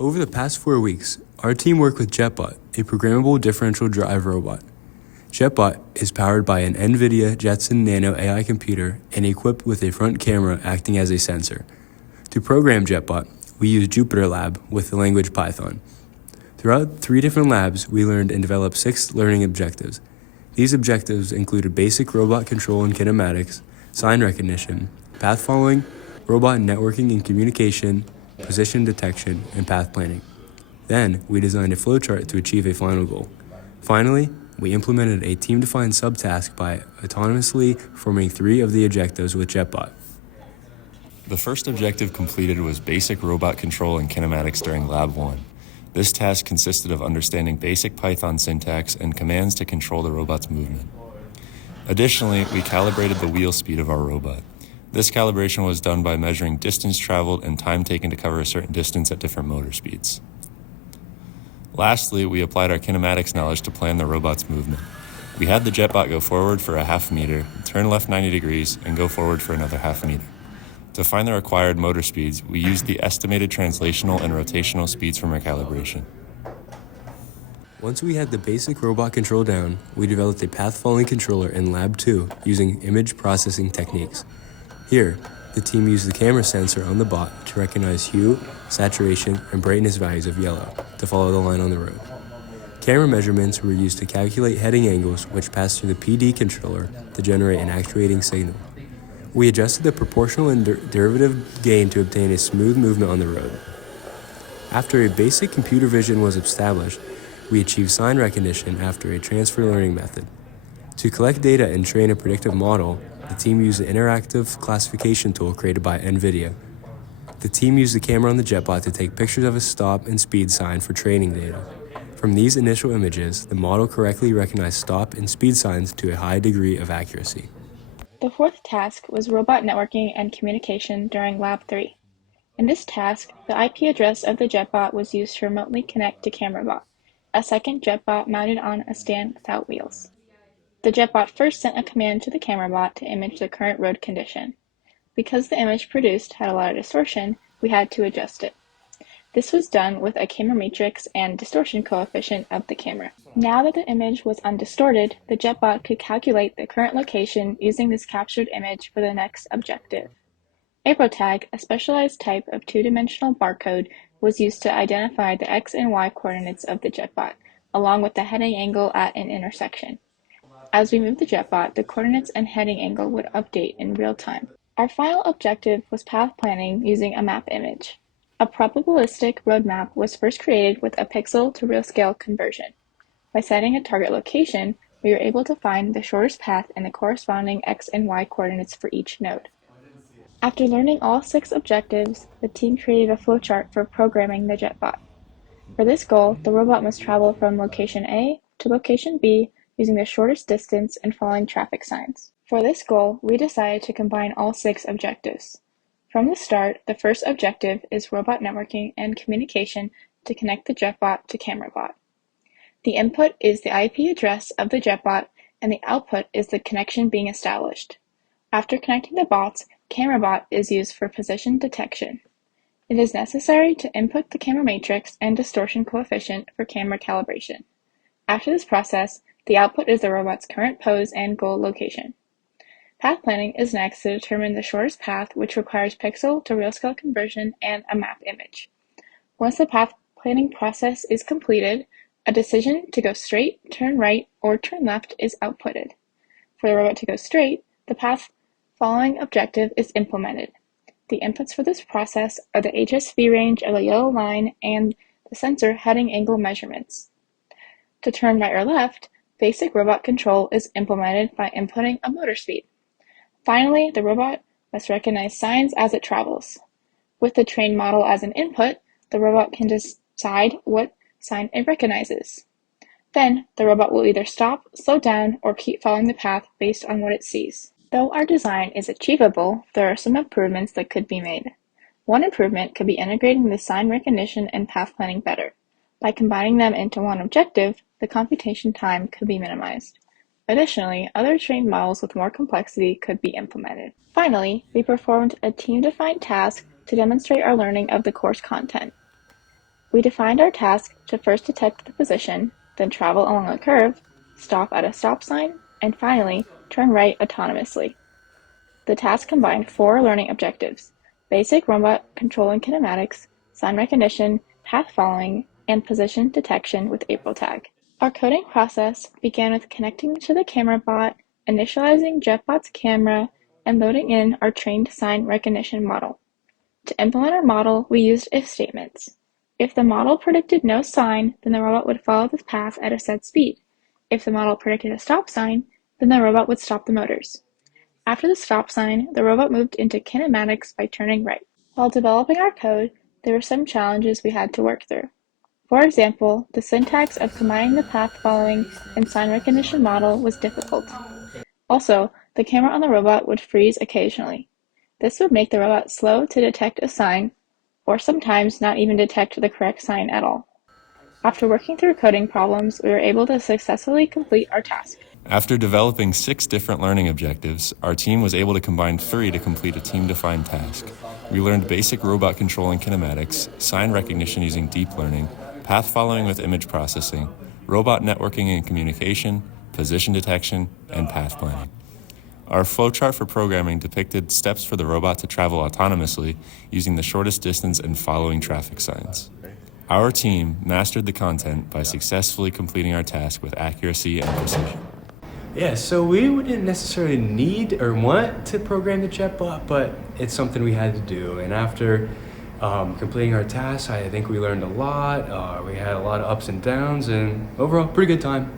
Over the past 4 weeks, our team worked with JetBot, a programmable differential drive robot. JetBot is powered by an NVIDIA Jetson Nano AI computer and equipped with a front camera acting as a sensor. To program JetBot, we used Jupyter Lab with the language Python. Throughout 3 different labs, we learned and developed 6 learning objectives. These objectives included basic robot control and kinematics, sign recognition, path following, robot networking and communication, position detection, and path planning. Then, we designed a flowchart to achieve a final goal. Finally, we implemented a team-defined subtask by autonomously performing 3 of the objectives with JetBot. The first objective completed was basic robot control and kinematics during Lab 1. This task consisted of understanding basic Python syntax and commands to control the robot's movement. Additionally, we calibrated the wheel speed of our robot. This calibration was done by measuring distance traveled and time taken to cover a certain distance at different motor speeds. Lastly, we applied our kinematics knowledge to plan the robot's movement. We had the JetBot go forward for a half meter, turn left 90 degrees, and go forward for another half meter. To find the required motor speeds, we used the estimated translational and rotational speeds from our calibration. Once we had the basic robot control down, we developed a path-following controller in Lab 2 using image processing techniques. Here, the team used the camera sensor on the bot to recognize hue, saturation, and brightness values of yellow to follow the line on the road. Camera measurements were used to calculate heading angles, which passed through the PD controller to generate an actuating signal. We adjusted the proportional and derivative gain to obtain a smooth movement on the road. After a basic computer vision was established, we achieved sign recognition after a transfer learning method. To collect data and train a predictive model, the team used an interactive classification tool created by NVIDIA. The team used the camera on the JetBot to take pictures of a stop and speed sign for training data. From these initial images, the model correctly recognized stop and speed signs to a high degree of accuracy. The fourth task was robot networking and communication during Lab 3. In this task, the IP address of the JetBot was used to remotely connect to CameraBot, a second JetBot mounted on a stand without wheels. The JetBot first sent a command to the CameraBot to image the current road condition. Because the image produced had a lot of distortion, we had to adjust it. This was done with a camera matrix and distortion coefficient of the camera. Now that the image was undistorted, the JetBot could calculate the current location using this captured image for the next objective. AeroTag, a specialized type of 2-dimensional barcode, was used to identify the X and Y coordinates of the JetBot, along with the heading angle at an intersection. As we moved the JetBot, the coordinates and heading angle would update in real time. Our final objective was path planning using a map image. A probabilistic roadmap was first created with a pixel to real scale conversion. By setting a target location, we were able to find the shortest path and the corresponding X and Y coordinates for each node. After learning all 6 objectives, the team created a flowchart for programming the JetBot. For this goal, the robot must travel from location A to location B using the shortest distance and following traffic signs. For this goal, we decided to combine all 6 objectives. From the start, the first objective is robot networking and communication to connect the JetBot to CameraBot. The input is the IP address of the JetBot, and the output is the connection being established. After connecting the bots, CameraBot is used for position detection. It is necessary to input the camera matrix and distortion coefficient for camera calibration. After this process, the output is the robot's current pose and goal location. Path planning is next to determine the shortest path, which requires pixel to real scale conversion and a map image. Once the path planning process is completed, a decision to go straight, turn right, or turn left is outputted. For the robot to go straight, the path following objective is implemented. The inputs for this process are the HSV range of the yellow line and the sensor heading angle measurements. To turn right or left, basic robot control is implemented by inputting a motor speed. Finally, the robot must recognize signs as it travels. With the trained model as an input, the robot can decide what sign it recognizes. Then, the robot will either stop, slow down, or keep following the path based on what it sees. Though our design is achievable, there are some improvements that could be made. One improvement could be integrating the sign recognition and path planning better. By combining them into one objective, the computation time could be minimized. Additionally, other trained models with more complexity could be implemented. Finally, we performed a team-defined task to demonstrate our learning of the course content. We defined our task to first detect the position, then travel along a curve, stop at a stop sign, and finally, turn right autonomously. The task combined 4 learning objectives: basic robot control and kinematics, sign recognition, path following, and position detection with AprilTag. Our coding process began with connecting to the camera bot, initializing JetBot's camera, and loading in our trained sign recognition model. To implement our model, we used if statements. If the model predicted no sign, then the robot would follow the path at a set speed. If the model predicted a stop sign, then the robot would stop the motors. After the stop sign, the robot moved into kinematics by turning right. While developing our code, there were some challenges we had to work through. For example, the syntax of combining the path following and sign recognition model was difficult. Also, the camera on the robot would freeze occasionally. This would make the robot slow to detect a sign, or sometimes not even detect the correct sign at all. After working through coding problems, we were able to successfully complete our task. After developing 6 different learning objectives, our team was able to combine 3 to complete a team-defined task. We learned basic robot control and kinematics, sign recognition using deep learning, path following with image processing, robot networking and communication, position detection, and path planning. Our flowchart for programming depicted steps for the robot to travel autonomously using the shortest distance and following traffic signs. Our team mastered the content by successfully completing our task with accuracy and precision. Yeah, so we didn't necessarily need or want to program the chatbot, but it's something we had to do. And after completing our task, I think we learned a lot. We had a lot of ups and downs, and overall, pretty good time.